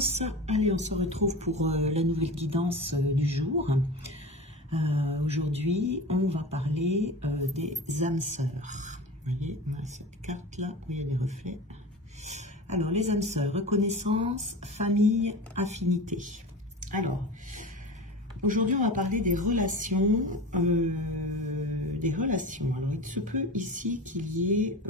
Balance. Allez, on se retrouve pour la nouvelle guidance du jour. Aujourd'hui, on va parler des âmes sœurs. Vous voyez, on a cette carte-là où il y a des reflets. Alors, les âmes sœurs, reconnaissance, famille, affinité. Alors, aujourd'hui, on va parler des relations. Alors, il se peut ici qu'il y ait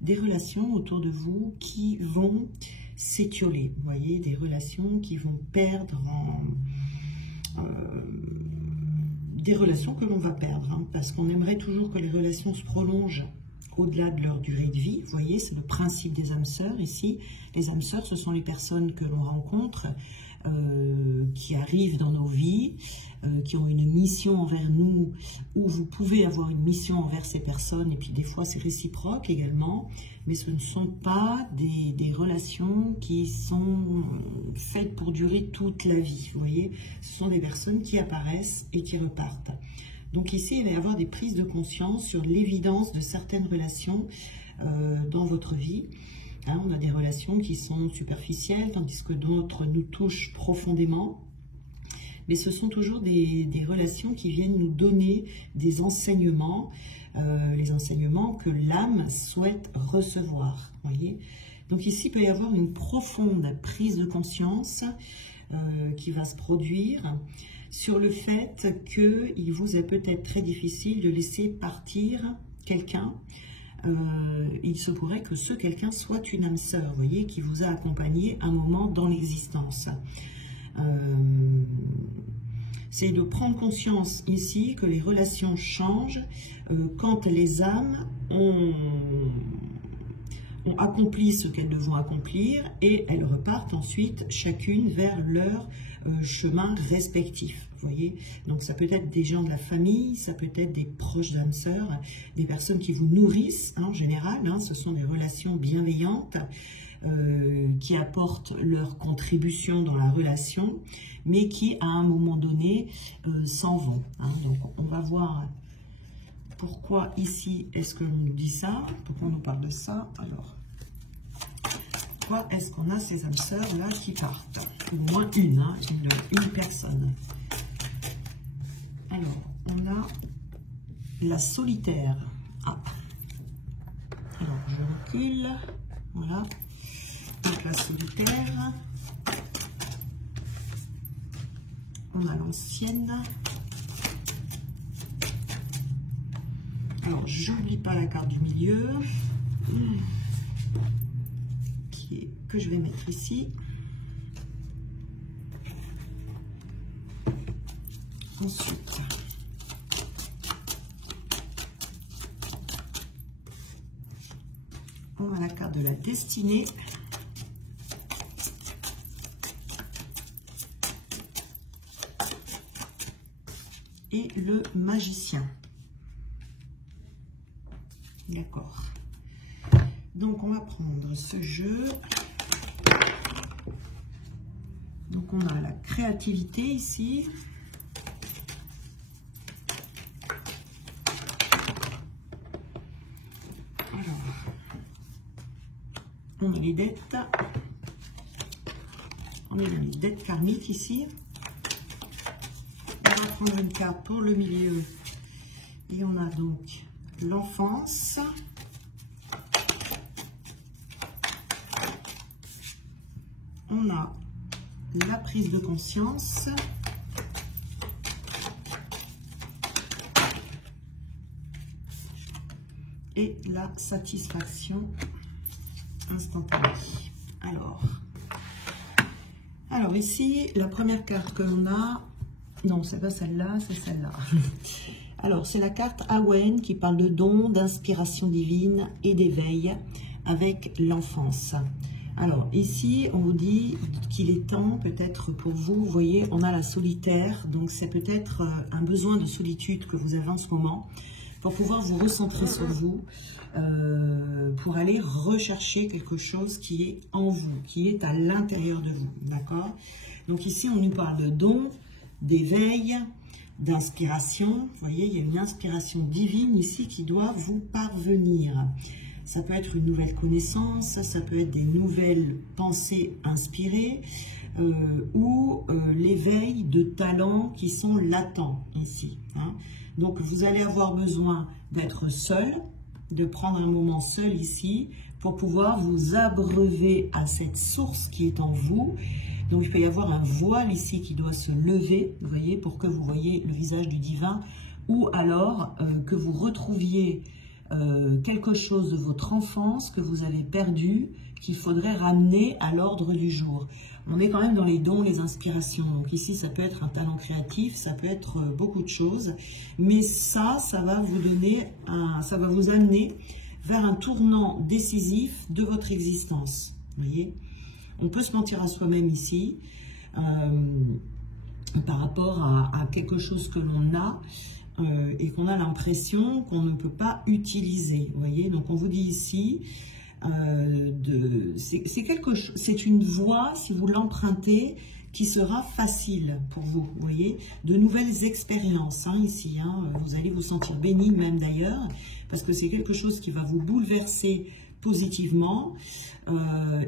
des relations autour de vous qui vont s'étioler. Vous voyez, des relations qui vont perdre des relations que l'on va perdre, hein, parce qu'on aimerait toujours que les relations se prolongent au-delà de leur durée de vie. Vous voyez, c'est le principe des âmes sœurs ici. Les âmes sœurs, ce sont les personnes que l'on rencontre, qui arrivent dans nos vies, qui ont une mission envers nous, ou vous pouvez avoir une mission envers ces personnes, et puis des fois c'est réciproque également, mais ce ne sont pas des relations qui sont faites pour durer toute la vie. Vous voyez, ce sont des personnes qui apparaissent et qui repartent. Donc ici, il va y avoir des prises de conscience sur l'évidence de certaines relations dans votre vie. Hein, on a des relations qui sont superficielles, tandis que d'autres nous touchent profondément. Mais ce sont toujours des relations qui viennent nous donner des enseignements, les enseignements que l'âme souhaite recevoir. Voyez. Donc ici, il peut y avoir une profonde prise de conscience qui va se produire sur le fait qu'il vous est peut-être très difficile de laisser partir quelqu'un. Il se pourrait que ce quelqu'un soit une âme sœur, vous voyez, qui vous a accompagné un moment dans l'existence. C'est de prendre conscience ici que les relations changent quand les âmes ont accompli ce qu'elles devront accomplir et elles repartent ensuite chacune vers leur chemin respectif. Vous voyez, donc ça peut être des gens de la famille, ça peut être des proches d'âmes sœurs, des personnes qui vous nourrissent, hein, en général, hein, ce sont des relations bienveillantes qui apportent leur contribution dans la relation, mais qui à un moment donné s'en vont. Hein. Donc on va voir pourquoi ici est-ce que l'on nous dit ça, pourquoi on nous parle de ça. Alors, pourquoi est-ce qu'on a ces âmes sœurs là qui partent? Au moins une, hein, une personne. Alors, on a la solitaire. Ah. Alors, je recule. Voilà. Donc, la solitaire. On a l'ancienne. Alors, j'oublie pas la carte du milieu. Que je vais mettre ici. Ensuite, on a la carte de la destinée. Et le magicien. D'accord. Donc, on va prendre ce jeu. Donc, on a la créativité ici. On a les dettes. On a les dettes karmiques ici. On va prendre une carte pour le milieu. Et on a donc l'enfance. On a la prise de conscience. Et la satisfaction instantanée. Alors ici, la première carte que l'on a, non, c'est pas celle-là, c'est celle-là. Alors, c'est la carte Awen qui parle de dons, d'inspiration divine et d'éveil avec l'enfance. Alors, ici, on vous dit qu'il est temps, peut-être pour vous, vous voyez, on a la solitaire, donc c'est peut-être un besoin de solitude que vous avez en ce moment, pour pouvoir vous recentrer sur vous, pour aller rechercher quelque chose qui est en vous, qui est à l'intérieur de vous, d'accord? Donc ici, on nous parle de dons, d'éveil, d'inspiration. Vous voyez, il y a une inspiration divine ici qui doit vous parvenir. Ça peut être une nouvelle connaissance, ça peut être des nouvelles pensées inspirées ou l'éveil de talents qui sont latents ici. Hein. Donc vous allez avoir besoin d'être seul, de prendre un moment seul ici pour pouvoir vous abreuver à cette source qui est en vous. Donc il peut y avoir un voile ici qui doit se lever, vous voyez, pour que vous voyez le visage du divin, ou alors que vous retrouviez quelque chose de votre enfance que vous avez perdu, qu'il faudrait ramener à l'ordre du jour. On est quand même dans les dons, les inspirations. Donc ici, ça peut être un talent créatif, ça peut être beaucoup de choses. Mais ça va vous donner, ça va vous amener vers un tournant décisif de votre existence. Vous voyez, on peut se mentir à soi-même ici par rapport à quelque chose que l'on a et qu'on a l'impression qu'on ne peut pas utiliser. Vous voyez, donc on vous dit ici, c'est une voie, si vous l'empruntez, qui sera facile pour vous, vous voyez, de nouvelles expériences, hein, ici, hein, vous allez vous sentir béni même d'ailleurs, parce que c'est quelque chose qui va vous bouleverser positivement,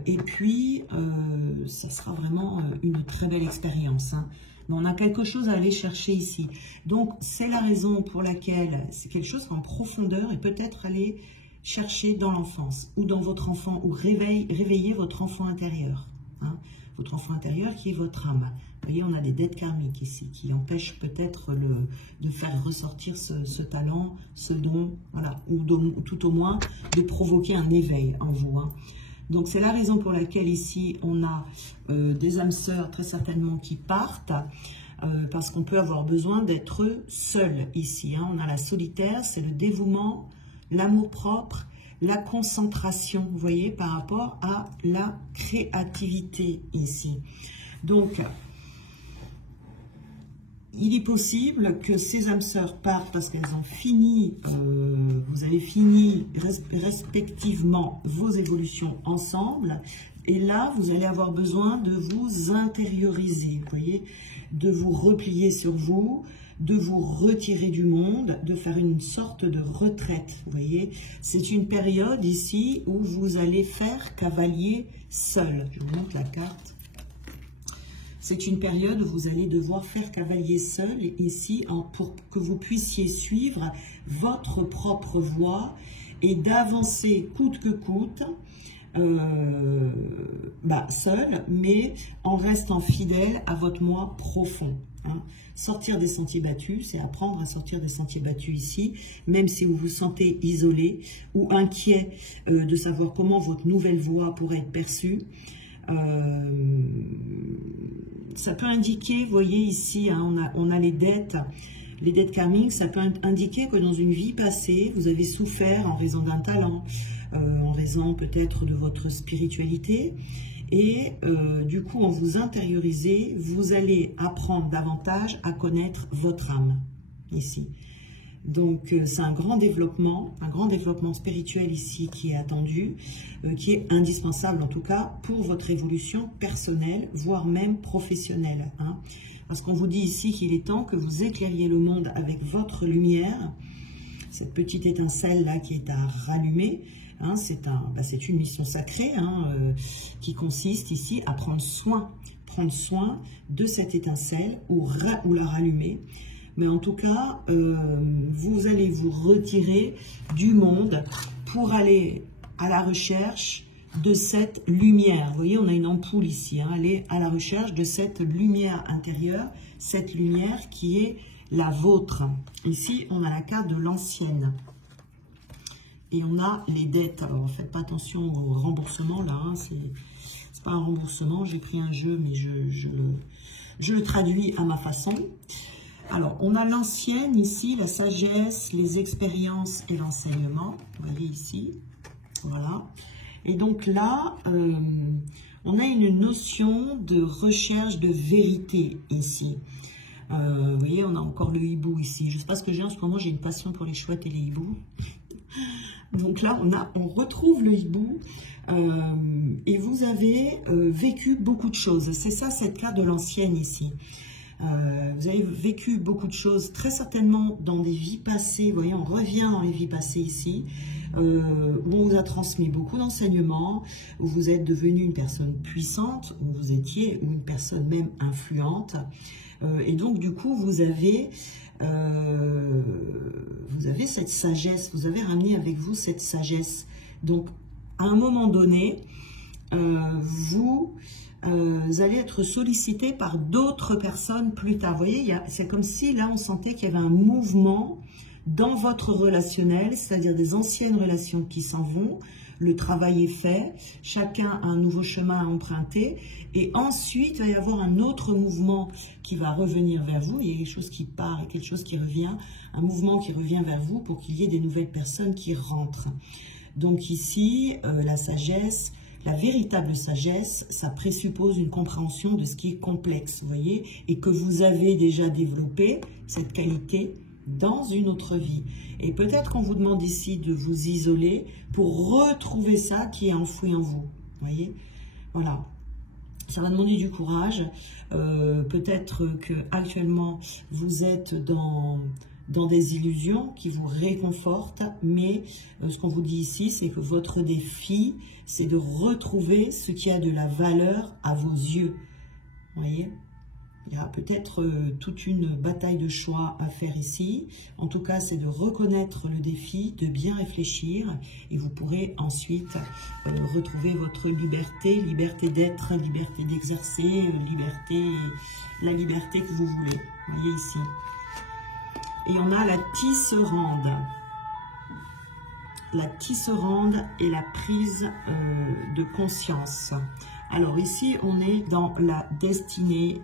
et puis ça sera vraiment une très belle expérience, hein. Mais on a quelque chose à aller chercher ici, donc c'est la raison pour laquelle c'est quelque chose en profondeur, et peut-être aller chercher dans l'enfance, ou dans votre enfant, ou réveiller votre enfant intérieur, hein, votre enfant intérieur qui est votre âme. Vous voyez, on a des dettes karmiques ici, qui empêchent peut-être de faire ressortir ce talent, ce don, voilà, ou tout au moins de provoquer un éveil en vous, hein. Donc c'est la raison pour laquelle ici on a des âmes sœurs très certainement qui partent, parce qu'on peut avoir besoin d'être seul ici, hein. On a la solitaire, c'est le dévouement, l'amour-propre, la concentration, vous voyez, par rapport à la créativité ici. Donc, il est possible que ces âmes sœurs partent parce qu'elles ont fini, vous avez fini respectivement vos évolutions ensemble, et là, vous allez avoir besoin de vous intérioriser, vous voyez, de vous replier sur vous, de vous retirer du monde, de faire une sorte de retraite, vous voyez. C'est une période ici où vous allez faire cavalier seul. Je vous montre la carte. C'est une période où vous allez devoir faire cavalier seul ici pour que vous puissiez suivre votre propre voie et d'avancer coûte que coûte, seul, mais en restant fidèle à votre moi profond. Hein. Sortir des sentiers battus, c'est apprendre à sortir des sentiers battus ici, même si vous vous sentez isolé ou inquiet de savoir comment votre nouvelle voie pourrait être perçue. Ça peut indiquer, vous voyez ici, hein, on a les dettes karmiques, ça peut indiquer que dans une vie passée, vous avez souffert en raison d'un talent, en raison peut-être de votre spiritualité, et du coup, en vous intériorisez, vous allez apprendre davantage à connaître votre âme, ici. Donc, c'est un grand développement spirituel ici qui est attendu, qui est indispensable en tout cas pour votre évolution personnelle, voire même professionnelle, hein. Parce qu'on vous dit ici qu'il est temps que vous éclairiez le monde avec votre lumière, cette petite étincelle-là qui est à rallumer, hein, c'est une mission sacrée, hein, qui consiste ici à prendre soin de cette étincelle ou la rallumer. Mais en tout cas, vous allez vous retirer du monde pour aller à la recherche de cette lumière. Vous voyez, on a une ampoule ici, hein, aller à la recherche de cette lumière intérieure, cette lumière qui est la vôtre. Ici, on a la carte de l'ancienne. Et on a les dettes. Alors, faites pas attention au remboursement, là, hein, c'est pas un remboursement, j'ai pris un jeu, mais je le traduis à ma façon. Alors, on a l'ancienne ici, la sagesse, les expériences et l'enseignement. Vous voyez ici, voilà. Et donc là, on a une notion de recherche de vérité ici. Vous voyez, on a encore le hibou ici. Je ne sais pas ce que j'ai en ce moment, j'ai une passion pour les chouettes et les hiboux. Donc là, on retrouve le hibou et vous avez vécu beaucoup de choses. C'est ça, cette carte de l'ancienne ici. Vous avez vécu beaucoup de choses, très certainement dans des vies passées. Vous voyez, on revient dans les vies passées ici. où on vous a transmis beaucoup d'enseignements, où vous êtes devenu une personne puissante, où vous étiez, ou une personne même influente. Et donc, du coup, vous avez cette sagesse, vous avez ramené avec vous cette sagesse. Donc, à un moment donné, vous allez être sollicité par d'autres personnes plus tard. Vous voyez, c'est comme si là, on sentait qu'il y avait un mouvement dans votre relationnel, c'est-à-dire des anciennes relations qui s'en vont. Le travail est fait, chacun a un nouveau chemin à emprunter, et ensuite il va y avoir un autre mouvement qui va revenir vers vous. Il y a quelque chose qui part et quelque chose qui revient, un mouvement qui revient vers vous pour qu'il y ait des nouvelles personnes qui rentrent. Donc ici, la sagesse, la véritable sagesse, ça présuppose une compréhension de ce qui est complexe, vous voyez, et que vous avez déjà développé cette qualité dans une autre vie. Et peut-être qu'on vous demande ici de vous isoler pour retrouver ça qui est enfoui en vous. Voyez, voilà. Ça va demander du courage. Peut-être que actuellement vous êtes dans des illusions qui vous réconfortent, mais ce qu'on vous dit ici, c'est que votre défi, c'est de retrouver ce qui a de la valeur à vos yeux. Voyez ? Il y a peut-être toute une bataille de choix à faire ici. En tout cas, c'est de reconnaître le défi, de bien réfléchir, et vous pourrez ensuite retrouver votre liberté, liberté d'être, liberté d'exercer, la liberté que vous voulez. Vous voyez ici. Et on a la tisserande. La tisserande et la prise de conscience. Alors ici, on est dans la destinée,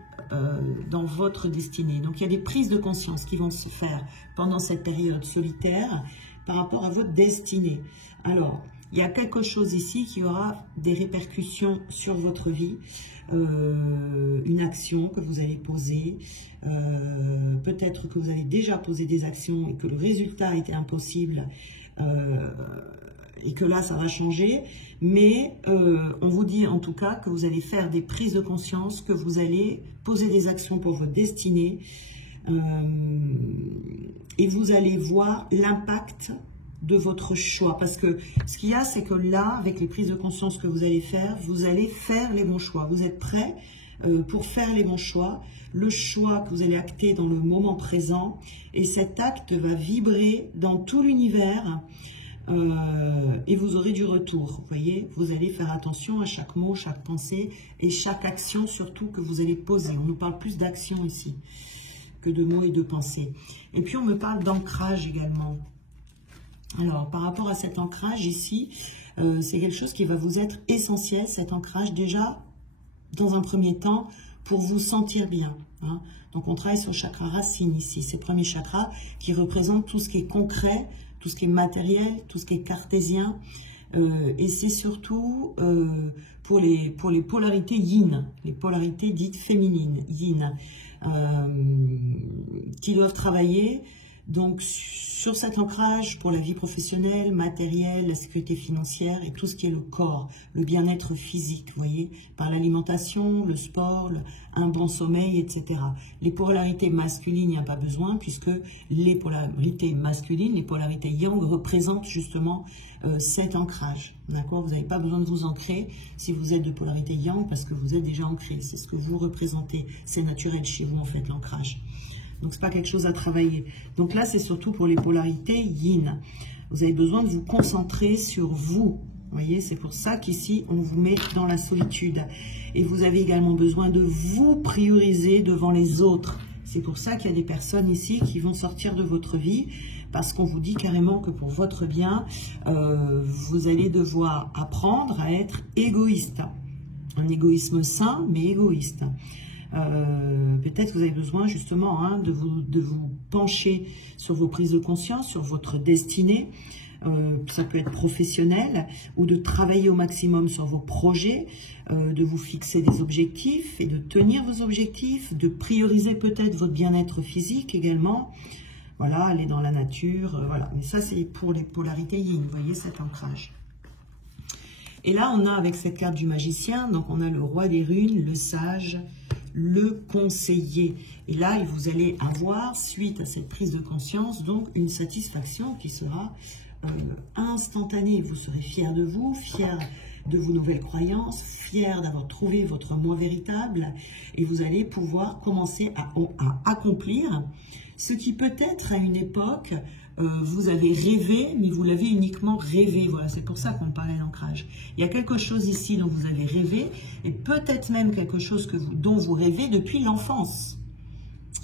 dans votre destinée. Donc il y a des prises de conscience qui vont se faire pendant cette période solitaire par rapport à votre destinée. Alors, il y a quelque chose ici qui aura des répercussions sur votre vie, une action que vous allez poser, peut-être que vous avez déjà posé des actions et que le résultat était impossible, et que là ça va changer, mais on vous dit en tout cas que vous allez faire des prises de conscience, que vous allez poser des actions pour votre destinée, et vous allez voir l'impact de votre choix, parce que ce qu'il y a, c'est que là, avec les prises de conscience que vous allez faire les bons choix. Vous êtes prêts pour faire les bons choix, le choix que vous allez acter dans le moment présent, et cet acte va vibrer dans tout l'univers, et vous aurez du retour. Vous voyez, vous allez faire attention à chaque mot, chaque pensée, et chaque action surtout que vous allez poser. On nous parle plus d'action ici que de mots et de pensées. Et puis on me parle d'ancrage également. Alors, par rapport à cet ancrage ici, c'est quelque chose qui va vous être essentiel, cet ancrage déjà, dans un premier temps, pour vous sentir bien. Hein. Donc, on travaille sur le chakra racine ici, ces premiers chakras qui représentent tout ce qui est concret, tout ce qui est matériel, tout ce qui est cartésien. Et c'est surtout pour les polarités yin, les polarités dites féminines, yin, qui doivent travailler donc sur cet ancrage pour la vie professionnelle, matérielle, la sécurité financière et tout ce qui est le corps, le bien-être physique, vous voyez, par l'alimentation, le sport, un bon sommeil, etc. Les polarités masculines, il n'y a pas besoin, puisque les polarités masculines, les polarités yang représentent justement cet ancrage. D'accord? Vous n'avez pas besoin de vous ancrer si vous êtes de polarité yang, parce que vous êtes déjà ancré, c'est ce que vous représentez, c'est naturel chez vous en fait l'ancrage. Donc, ce n'est pas quelque chose à travailler. Donc là, c'est surtout pour les polarités yin. Vous avez besoin de vous concentrer sur vous. Vous voyez, c'est pour ça qu'ici, on vous met dans la solitude. Et vous avez également besoin de vous prioriser devant les autres. C'est pour ça qu'il y a des personnes ici qui vont sortir de votre vie, parce qu'on vous dit carrément que pour votre bien, vous allez devoir apprendre à être égoïste. Un égoïsme sain, mais égoïste. Peut-être vous avez besoin justement de vous pencher sur vos prises de conscience, sur votre destinée, ça peut être professionnel, ou de travailler au maximum sur vos projets, de vous fixer des objectifs et de tenir vos objectifs, de prioriser peut-être votre bien-être physique également, voilà, aller dans la nature, voilà. Mais ça c'est pour les polarités yin, vous voyez cet ancrage. Et là on a avec cette carte du magicien, donc on a le roi des runes, le sage, le conseiller. Et là, vous allez avoir, suite à cette prise de conscience, donc une satisfaction qui sera instantané. Vous serez fier de vous, fier de vos nouvelles croyances, fier d'avoir trouvé votre moi véritable, et vous allez pouvoir commencer à accomplir ce qui peut-être à une époque vous avez rêvé, mais vous l'avez uniquement rêvé. Voilà, c'est pour ça qu'on parlait d'ancrage. Il y a quelque chose ici dont vous avez rêvé, et peut-être même quelque chose dont vous rêvez depuis l'enfance.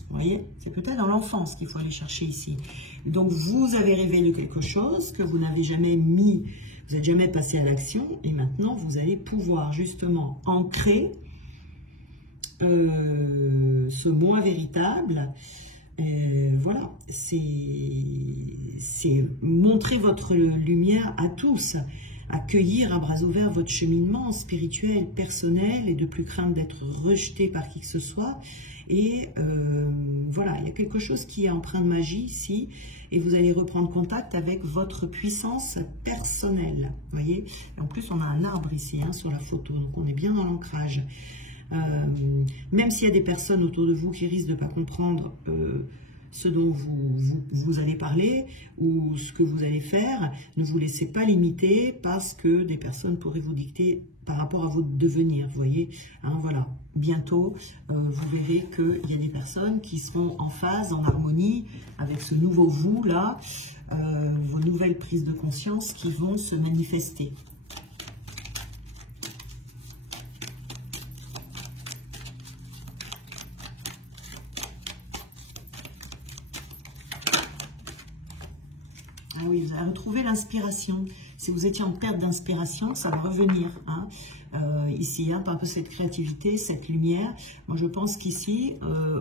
Vous voyez, c'est peut-être dans l'enfance qu'il faut aller chercher ici. Donc, vous avez rêvé de quelque chose que vous n'avez jamais mis, vous n'êtes jamais passé à l'action, et maintenant, vous allez pouvoir justement ancrer ce moi véritable. Voilà, c'est montrer votre lumière à tous, accueillir à bras ouverts votre cheminement spirituel, personnel, et de plus craindre d'être rejeté par qui que ce soit. Et voilà, il y a quelque chose qui est empreint de magie ici, et vous allez reprendre contact avec votre puissance personnelle. Vous voyez, et en plus on a un arbre ici sur la photo, donc on est bien dans l'ancrage. Même s'il y a des personnes autour de vous qui risquent de ne pas comprendre ce dont vous allez parler ou ce que vous allez faire, ne vous laissez pas limiter parce que des personnes pourraient vous dicter par rapport à votre devenir, vous voyez, voilà. Bientôt, vous verrez qu'il y a des personnes qui seront en phase, en harmonie avec ce nouveau vous là, vos nouvelles prises de conscience qui vont se manifester. Ah oui, vous allez retrouver l'inspiration. Si vous étiez en perte d'inspiration, ça va revenir. Ici, par un peu cette créativité, cette lumière. Moi, je pense qu'ici,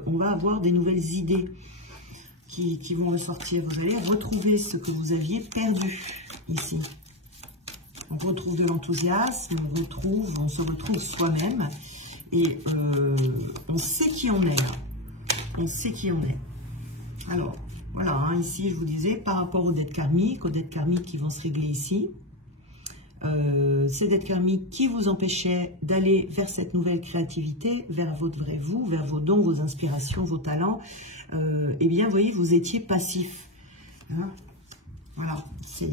on va avoir des nouvelles idées qui vont ressortir. Vous allez retrouver ce que vous aviez perdu ici. On retrouve de l'enthousiasme, on se retrouve soi-même. Et on sait qui on est. On sait qui on est. Alors, voilà, ici je vous disais, par rapport aux dettes karmiques qui vont se régler ici, ces dettes karmiques qui vous empêchaient d'aller vers cette nouvelle créativité, vers votre vrai vous, vers vos dons, vos inspirations, vos talents, eh bien, vous voyez, vous étiez passif. Voilà, c'est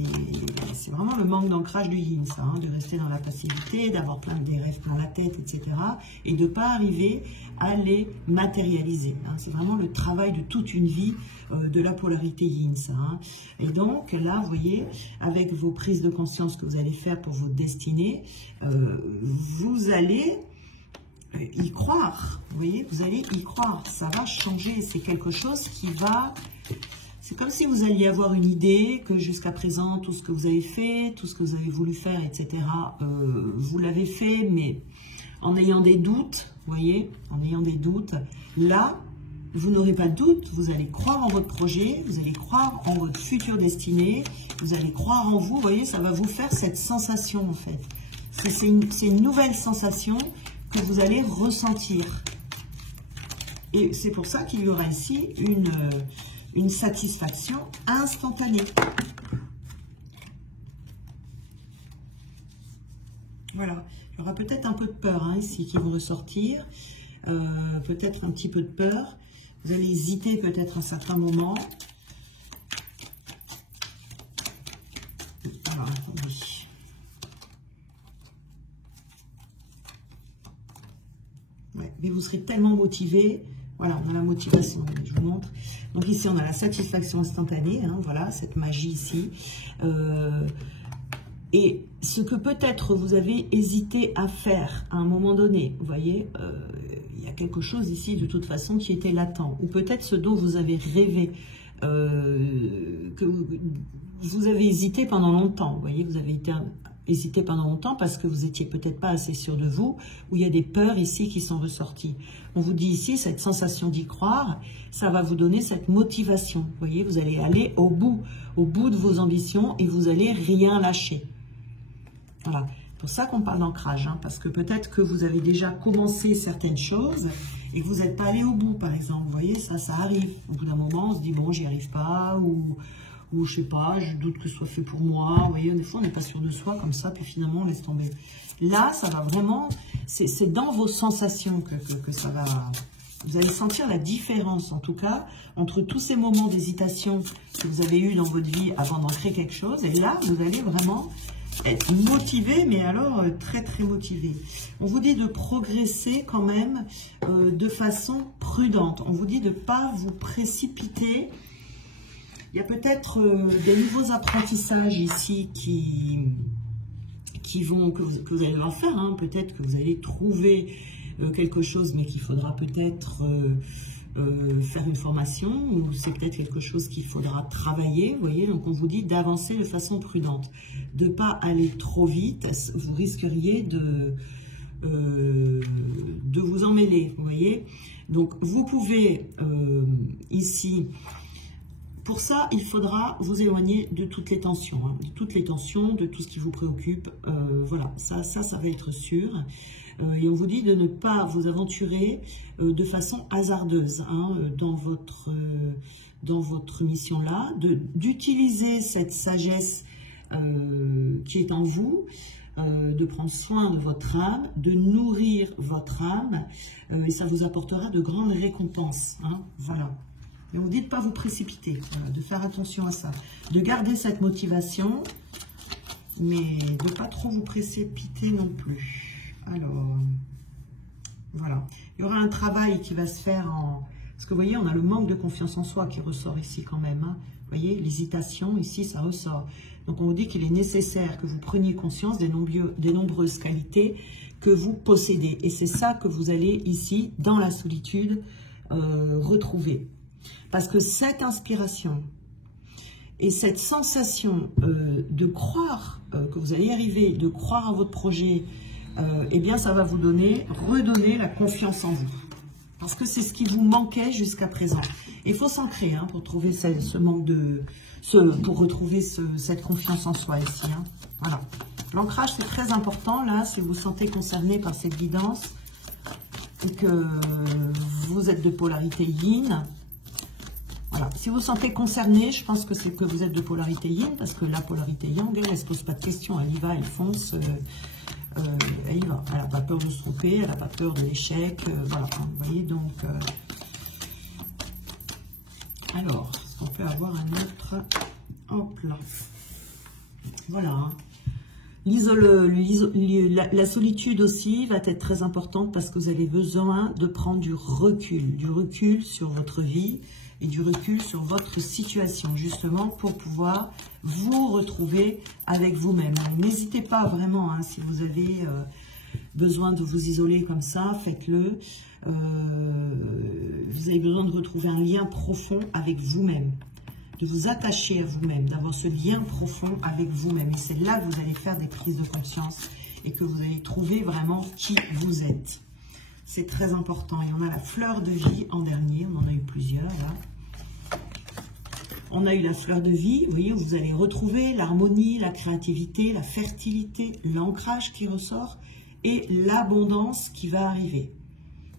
vraiment le manque d'ancrage du yin, ça, de rester dans la passivité, d'avoir plein de rêves plein la tête, etc. Et de ne pas arriver à les matérialiser. C'est vraiment le travail de toute une vie de la polarité yin, ça. Et donc, là, vous voyez, avec vos prises de conscience que vous allez faire pour votre destinée, vous allez y croire. Vous voyez, vous allez y croire. Ça va changer. C'est quelque chose qui va... C'est comme si vous alliez avoir une idée que jusqu'à présent, tout ce que vous avez fait, tout ce que vous avez voulu faire, etc., vous l'avez fait, mais en ayant des doutes, vous voyez, en ayant des doutes, là, vous n'aurez pas de doute, vous allez croire en votre projet, vous allez croire en votre future destinée, vous allez croire en vous, vous voyez, ça va vous faire cette sensation, en fait. C'est une nouvelle sensation que vous allez ressentir. Et c'est pour ça qu'il y aura ici une satisfaction instantanée. Voilà, il y aura peut-être un peu de peur ici qui vont ressortir, peut-être un petit peu de peur. Vous allez hésiter peut-être un certain moment. Alors, attendez. Ouais, mais vous serez tellement motivé. Voilà, on a la motivation, je vous montre. Donc ici, on a la satisfaction instantanée, voilà, cette magie ici. Et ce que peut-être vous avez hésité à faire à un moment donné, vous voyez, il y a quelque chose ici de toute façon qui était latent. Ou peut-être ce dont vous avez rêvé, que vous avez hésité pendant longtemps. Vous voyez, vous avez hésité pendant longtemps parce que vous n'étiez peut-être pas assez sûr de vous, ou il y a des peurs ici qui sont ressorties. On vous dit ici, cette sensation d'y croire, ça va vous donner cette motivation. Vous voyez, vous allez aller au bout de vos ambitions et vous allez rien lâcher. Voilà, c'est pour ça qu'on parle d'ancrage, parce que peut-être que vous avez déjà commencé certaines choses et que vous n'êtes pas allé au bout, par exemple. Vous voyez, ça arrive. Au bout d'un moment, on se dit, bon, j'y arrive pas, ou je sais pas, je doute que ce soit fait pour moi. Vous voyez, des fois, on n'est pas sûr de soi, comme ça, puis finalement, on laisse tomber. Là, ça va vraiment, c'est dans vos sensations que ça va Vous allez sentir la différence, en tout cas, entre tous ces moments d'hésitation que vous avez eu dans votre vie avant d'ancrer quelque chose. Et là, vous allez vraiment être motivé, mais alors très très motivé. On vous dit de progresser quand même de façon prudente. On vous dit de ne pas vous précipiter. Il y a peut-être des nouveaux apprentissages ici que vous allez devoir faire. Hein. Peut-être que vous allez trouver quelque chose, mais qu'il faudra peut-être faire une formation, ou c'est peut-être quelque chose qu'il faudra travailler, vous voyez. Donc on vous dit d'avancer de façon prudente, de ne pas aller trop vite, vous risqueriez de vous emmêler, vous voyez. Donc vous pouvez ici, pour ça, il faudra vous éloigner de toutes les tensions, hein, de toutes les tensions, de tout ce qui vous préoccupe. Voilà, ça va être sûr. Et on vous dit de ne pas vous aventurer de façon hasardeuse hein, dans votre mission-là, d'utiliser cette sagesse qui est en vous, de prendre soin de votre âme, de nourrir votre âme, et ça vous apportera de grandes récompenses. Hein, voilà. Et on vous dit de ne pas vous précipiter, de faire attention à ça, de garder cette motivation, mais de ne pas trop vous précipiter non plus. Alors, voilà. Il y aura un travail qui va se faire en... Parce que vous voyez, on a le manque de confiance en soi qui ressort ici quand même. Hein. Vous voyez, l'hésitation, ici, ça ressort. Donc, on vous dit qu'il est nécessaire que vous preniez conscience des nombreuses qualités que vous possédez. Et c'est ça que vous allez ici, dans la solitude, retrouver. Parce que cette inspiration et cette sensation de croire que vous allez y arriver, de croire à votre projet, eh bien ça va vous redonner la confiance en vous. Parce que c'est ce qui vous manquait jusqu'à présent. Et il faut s'ancrer hein, pour trouver pour retrouver cette confiance en soi ici. Hein. Voilà. L'ancrage c'est très important là, si vous vous sentez concerné par cette guidance et que vous êtes de polarité yin. Voilà. Si vous vous sentez concerné, je pense que c'est que vous êtes de polarité yin, parce que la polarité yang, elle ne se pose pas de questions, elle y va, elle fonce, elle y va. Elle n'a pas peur de se tromper, elle n'a pas peur de l'échec, voilà. Vous voyez, donc... alors, est-ce qu'on peut avoir un autre plan? Voilà. Hein. La solitude aussi va être très importante parce que vous avez besoin de prendre du recul sur votre vie et du recul sur votre situation, justement pour pouvoir vous retrouver avec vous-même. N'hésitez pas vraiment, hein, si vous avez besoin de vous isoler comme ça, faites-le. Vous avez besoin de retrouver un lien profond avec vous-même, de vous attacher à vous-même, d'avoir ce lien profond avec vous-même. Et c'est là que vous allez faire des prises de conscience et que vous allez trouver vraiment qui vous êtes. C'est très important. Et on a la fleur de vie en dernier. On en a eu plusieurs là. On a eu la fleur de vie. Vous voyez, vous allez retrouver l'harmonie, la créativité, la fertilité, l'ancrage qui ressort et l'abondance qui va arriver.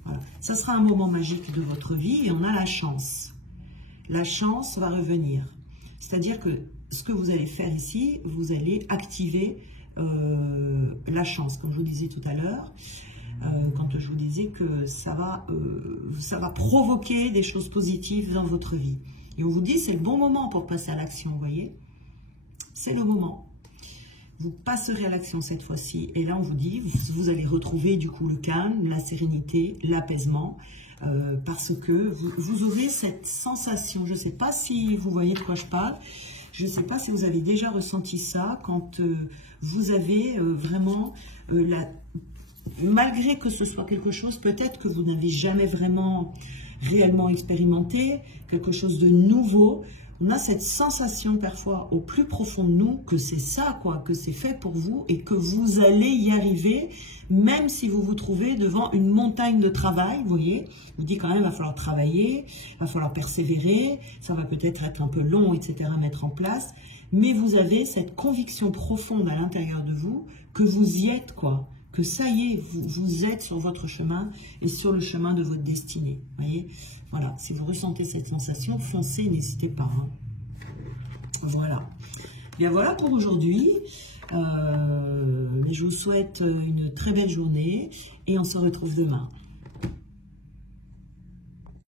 Voilà. Ça sera un moment magique de votre vie et on a la chance. La chance va revenir. C'est-à-dire que ce que vous allez faire ici, vous allez activer la chance, comme je vous disais tout à l'heure. Quand je vous disais que ça va provoquer des choses positives dans votre vie. Et on vous dit, c'est le bon moment pour passer à l'action, vous voyez. C'est le moment. Vous passerez à l'action cette fois-ci. Et là, on vous dit, vous allez retrouver du coup le calme, la sérénité, l'apaisement. Parce que vous aurez cette sensation. Je ne sais pas si vous voyez de quoi je parle. Je ne sais pas si vous avez déjà ressenti ça quand vous avez vraiment malgré que ce soit quelque chose, peut-être que vous n'avez jamais vraiment réellement expérimenté, quelque chose de nouveau. On a cette sensation parfois au plus profond de nous que c'est ça, quoi, que c'est fait pour vous et que vous allez y arriver, même si vous vous trouvez devant une montagne de travail, vous voyez. Je vous dis quand même, il va falloir travailler, il va falloir persévérer, ça va peut-être être un peu long, etc. à mettre en place, mais vous avez cette conviction profonde à l'intérieur de vous que vous y êtes, quoi. Que ça y est, vous êtes sur votre chemin et sur le chemin de votre destinée. Voyez, voilà, si vous ressentez cette sensation, foncez, n'hésitez pas. Hein. Voilà. Bien voilà pour aujourd'hui. Je vous souhaite une très belle journée et on se retrouve demain.